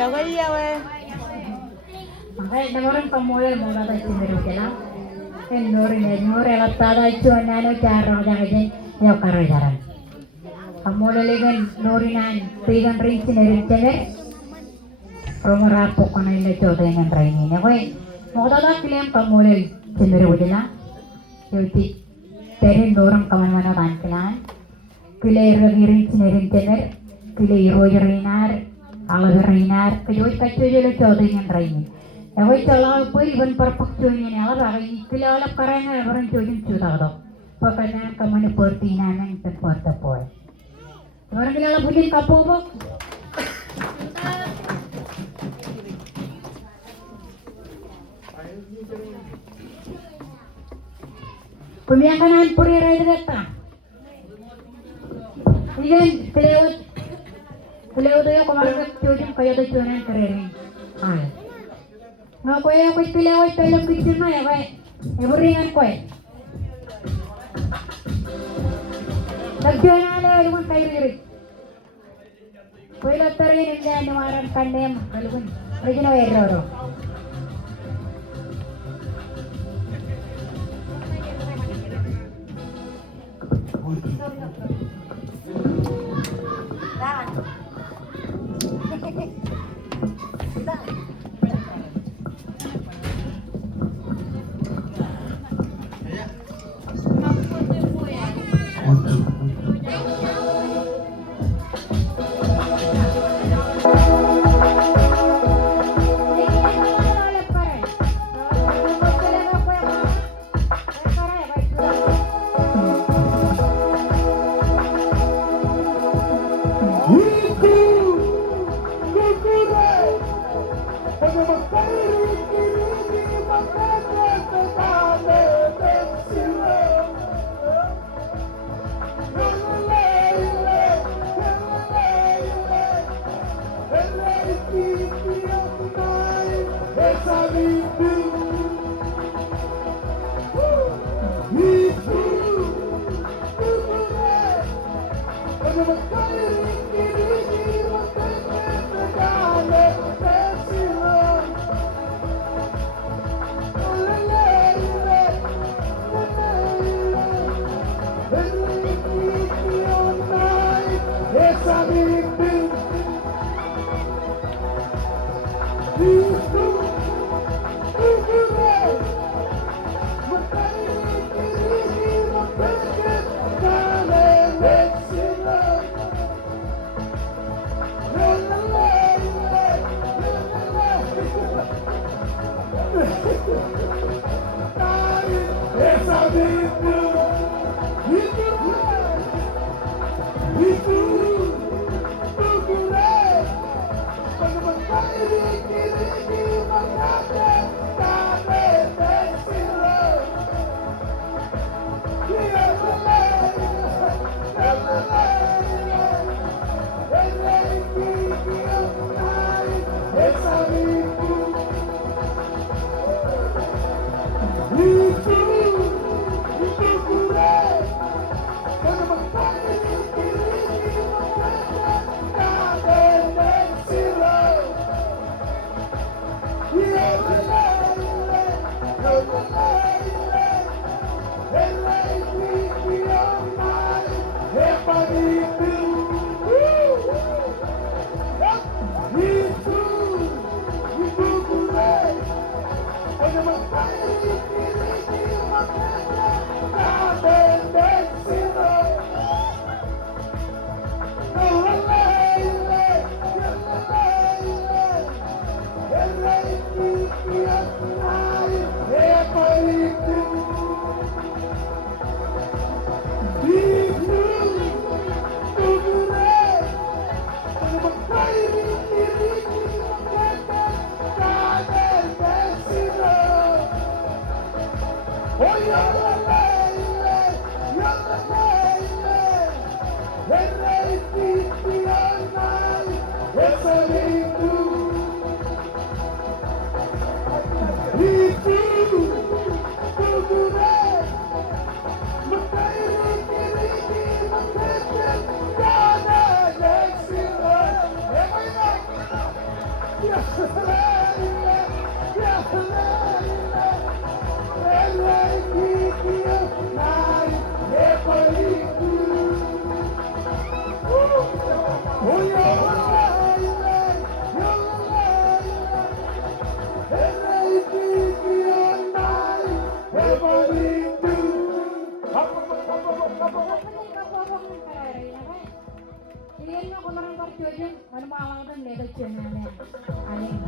Yawe. Makanya orang pemulai mau kata cendera jalan. Nuri elatada itu nano cara jangan yo karo jaran. Pemulai lagi nuri nan tiga ring cendera cendera. Romerapo kana ile jodoh dengan ring ini. Kau mau kata kalian pemulai cendera jalan. Jadi terin dorang kemana-mana tankilan. Kalian ring cendera cendera. Kalian rojer kalau rinar, kejauh jodoh dengan ring ini. Aku kalau pun even perpakaian ini ala lagi kalau ala karena orang jodoh sudah ada. Pakaian kamu seperti nana yang seperti apa? Orang kalau ala punya kapok. Pemiangan puri raya data. Ikan kelewat ya kemarin jodoh kayak ada jodoh keren. Nah, kau yang kau pilih film kecil mana ya, kau? Ringan kau. Terjun ada cuma kayu diri. Kau lihat terin ini ada maran kandem, kalau pun original error. Pilihan mo kung marang party dyan, ano makakawag ng level dyan namin. Alin.